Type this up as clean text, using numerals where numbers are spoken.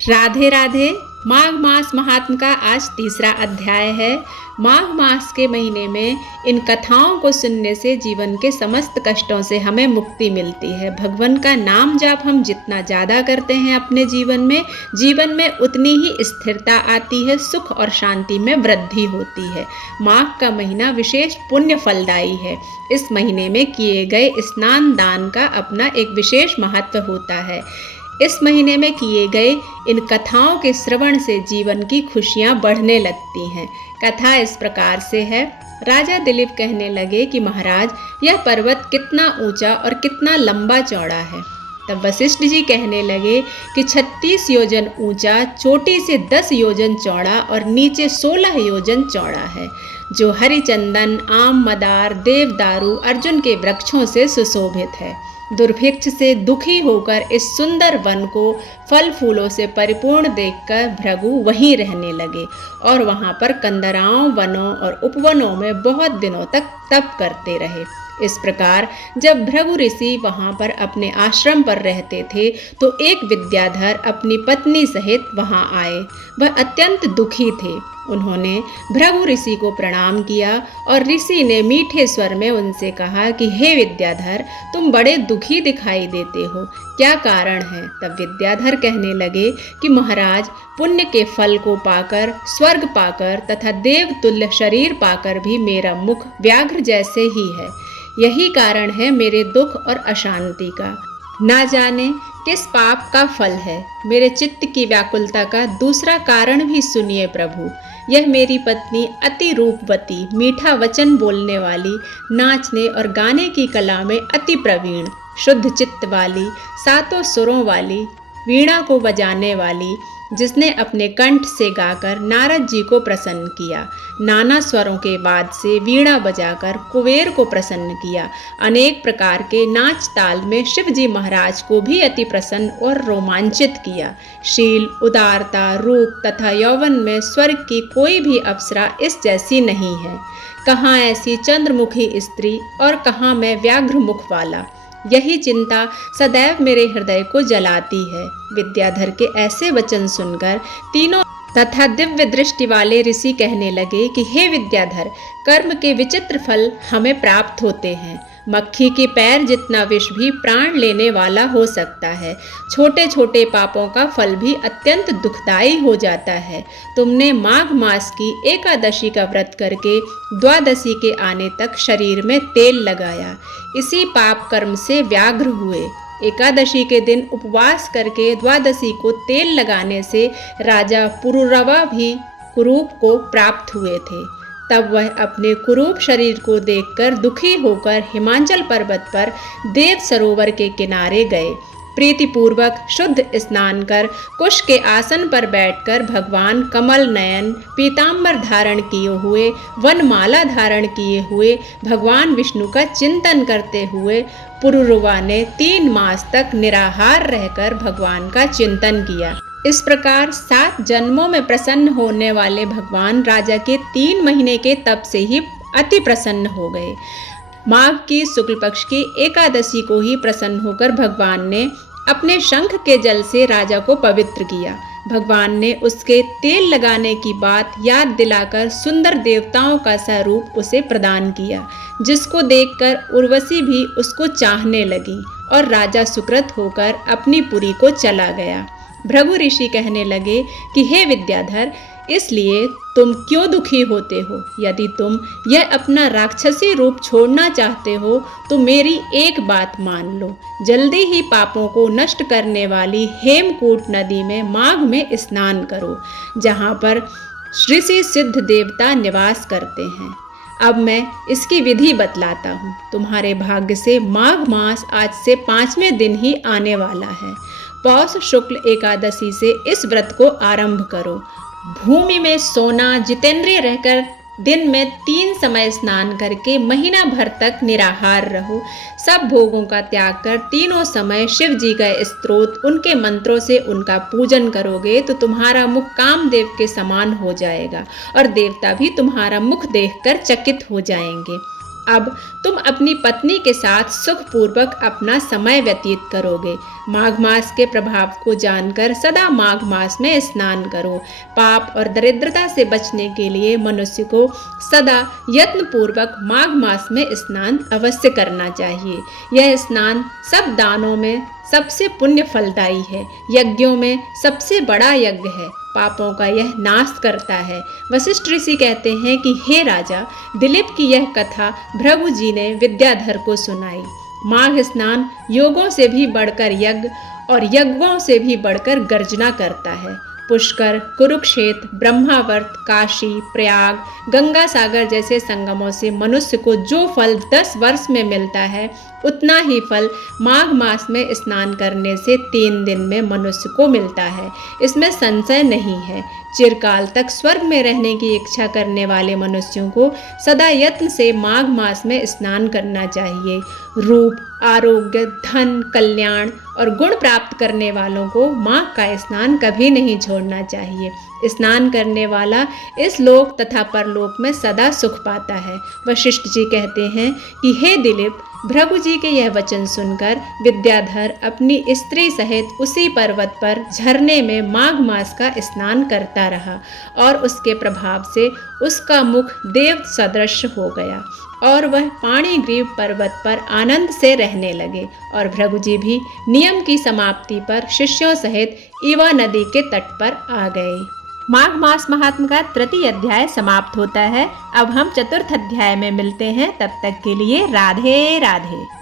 राधे राधे। माघ मास महात्म का आज तीसरा अध्याय है। माघ मास के महीने में इन कथाओं को सुनने से जीवन के समस्त कष्टों से हमें मुक्ति मिलती है। भगवान का नाम जाप हम जितना ज़्यादा करते हैं अपने जीवन में उतनी ही स्थिरता आती है, सुख और शांति में वृद्धि होती है। माघ का महीना विशेष पुण्य फलदायी है। इस महीने में किए गए स्नान दान का अपना एक विशेष महत्व होता है। इस महीने में किए गए इन कथाओं के श्रवण से जीवन की खुशियां बढ़ने लगती हैं। कथा इस प्रकार से है। राजा दिलीप कहने लगे कि महाराज, यह पर्वत कितना ऊंचा और कितना लंबा चौड़ा है। तब वशिष्ठ जी कहने लगे कि 36 योजन ऊंचा, चोटी से 10 योजन चौड़ा और नीचे 16 योजन चौड़ा है, जो हरिचंदन, आम, मदार, देवदारू, अर्जुन के वृक्षों से सुशोभित है। दुर्भिक्ष से दुखी होकर इस सुंदर वन को फल फूलों से परिपूर्ण देखकर भृगु वहीं रहने लगे और वहां पर कंदराओं, वनों और उपवनों में बहुत दिनों तक तप करते रहे। इस प्रकार जब भृगु ऋषि वहां पर अपने आश्रम पर रहते थे तो एक विद्याधर अपनी पत्नी सहित वहां आए। वह अत्यंत दुखी थे। उन्होंने भृगु ऋषि को प्रणाम किया और ऋषि ने मीठे स्वर में उनसे कहा कि हे विद्याधर, तुम बड़े दुखी दिखाई देते हो, क्या कारण है? तब विद्याधर कहने लगे कि महाराज, पुण्य के फल को पाकर, स्वर्ग पाकर तथा देवतुल्य शरीर पाकर भी मेरा मुख व्याघ्र जैसे ही है। यही कारण है मेरे दुख और अशांति का। ना जाने किस पाप का फल है। मेरे चित्त की व्याकुलता का दूसरा कारण भी सुनिए प्रभु। यह मेरी पत्नी अति रूपवती, मीठा वचन बोलने वाली, नाचने और गाने की कला में अति प्रवीण, शुद्ध चित्त वाली, सातों सुरों वाली, वीणा को बजाने वाली, जिसने अपने कंठ से गाकर नारद जी को प्रसन्न किया, नाना स्वरों के वाद से वीणा बजाकर कुबेर को प्रसन्न किया, अनेक प्रकार के नाच ताल में शिव जी महाराज को भी अति प्रसन्न और रोमांचित किया। शील, उदारता, रूप तथा यौवन में स्वर्ग की कोई भी अप्सरा इस जैसी नहीं है। कहाँ ऐसी चंद्रमुखी स्त्री और कहाँ मैं व्याघ्र मुख वाला। यही चिंता सदैव मेरे हृदय को जलाती है। विद्याधर के ऐसे वचन सुनकर तीनों तथा दिव्य दृष्टि वाले ऋषि कहने लगे कि हे विद्याधर, कर्म के विचित्र फल हमें प्राप्त होते हैं। मक्खी के पैर जितना विष भी प्राण लेने वाला हो सकता है। छोटे छोटे पापों का फल भी अत्यंत दुखदायी हो जाता है। तुमने माघ मास की एकादशी का व्रत करके द्वादशी के आने तक शरीर में तेल लगाया। इसी पाप कर्म से व्याघ्र हुए। एकादशी के दिन उपवास करके द्वादशी को तेल लगाने से राजा पुरुरवा भी कुरूप को प्राप्त हुए थे। तब वह अपने कुरूप शरीर को देखकर दुखी होकर हिमाचल पर्वत पर देव सरोवर के किनारे गए। प्रीतिपूर्वक शुद्ध स्नान कर कुश के आसन पर बैठकर भगवान कमल नयन, पीताम्बर धारण किए हुए, वनमाला धारण किए हुए भगवान विष्णु का चिंतन करते हुए पुरुरवा ने 3 मास तक निराहार रहकर भगवान का चिंतन किया। इस प्रकार 7 जन्मों में प्रसन्न होने वाले भगवान राजा के 3 महीने के तप से ही अति प्रसन्न हो गए। माघ की शुक्ल पक्ष की एकादशी को ही प्रसन्न होकर भगवान ने अपने शंख के जल से राजा को पवित्र किया। भगवान ने उसके तेल लगाने की बात याद दिलाकर सुंदर देवताओं का स्वरूप उसे प्रदान किया, जिसको देखकर उर्वशी भी उसको चाहने लगी और राजा सुकृत होकर अपनी पुरी को चला गया। भृगु ऋषि कहने लगे कि हे विद्याधर, इसलिए तुम क्यों दुखी होते हो? यदि तुम यह अपना राक्षसी रूप छोड़ना चाहते हो तो मेरी एक बात मान लो। जल्दी ही पापों को नष्ट करने वाली हेमकूट नदी में माघ में स्नान करो, जहाँ पर ऋषि सिद्ध देवता निवास करते हैं। अब मैं इसकी विधि बतलाता हूँ। तुम्हारे भाग्य से माघ मास आज से 5वें दिन ही आने वाला है। पौष शुक्ल एकादशी से इस व्रत को आरंभ करो। भूमि में सोना, जितेंद्रिय रहकर दिन में 3 समय स्नान करके महीना भर तक निराहार रहो। सब भोगों का त्याग कर तीनों समय शिव जी का स्तोत्र, उनके मंत्रों से उनका पूजन करोगे तो तुम्हारा मुख कामदेव के समान हो जाएगा और देवता भी तुम्हारा मुख देखकर चकित हो जाएंगे। अब तुम अपनी पत्नी के साथ सुखपूर्वक अपना समय व्यतीत करोगे। माघ मास के प्रभाव को जानकर सदा माघ मास में स्नान करो। पाप और दरिद्रता से बचने के लिए मनुष्य को सदा यत्न पूर्वक माघ मास में स्नान अवश्य करना चाहिए। यह स्नान सब दानों में सबसे पुण्य फलदायी है। यज्ञों में सबसे बड़ा यज्ञ है। पापों का यह नाश करता है। वशिष्ठ ऋषि कहते हैं कि हे राजा, दिलीप की यह कथा भृगु जी ने विद्याधर को सुनाई। माघ स्नान योगों से भी बढ़कर यज्ञ और यज्ञों से भी बढ़कर गर्जना करता है। पुष्कर, कुरुक्षेत्र, ब्रह्मावर्त, काशी, प्रयाग, गंगा सागर जैसे संगमों से मनुष्य को जो फल 10 वर्ष में मिलता है, उतना ही फल माघ मास में स्नान करने से 3 दिन में मनुष्य को मिलता है। इसमें संशय नहीं है। चिरकाल तक स्वर्ग में रहने की इच्छा करने वाले मनुष्यों को सदा यत्न से माघ मास में स्नान करना चाहिए। रूप, आरोग्य, धन, कल्याण और गुण प्राप्त करने वालों को माघ का स्नान कभी नहीं छोड़ना चाहिए। स्नान करने वाला इस लोक तथा परलोक में सदा सुख पाता है। वशिष्ठ जी कहते हैं कि हे दिलीप, भृगु जी के यह वचन सुनकर विद्याधर अपनी स्त्री सहित उसी पर्वत पर झरने में माघ मास का स्नान करता रहा और उसके प्रभाव से उसका मुख देव सदृश हो गया और वह पाणिग्रीव पर्वत पर आनंद से रहने लगे। और भृगु जी भी नियम की समाप्ति पर शिष्यों सहित ईवा नदी के तट पर आ गए। माघ मास महात्म का तृतीय अध्याय समाप्त होता है। अब हम चतुर्थ अध्याय में मिलते हैं। तब तक के लिए राधे राधे।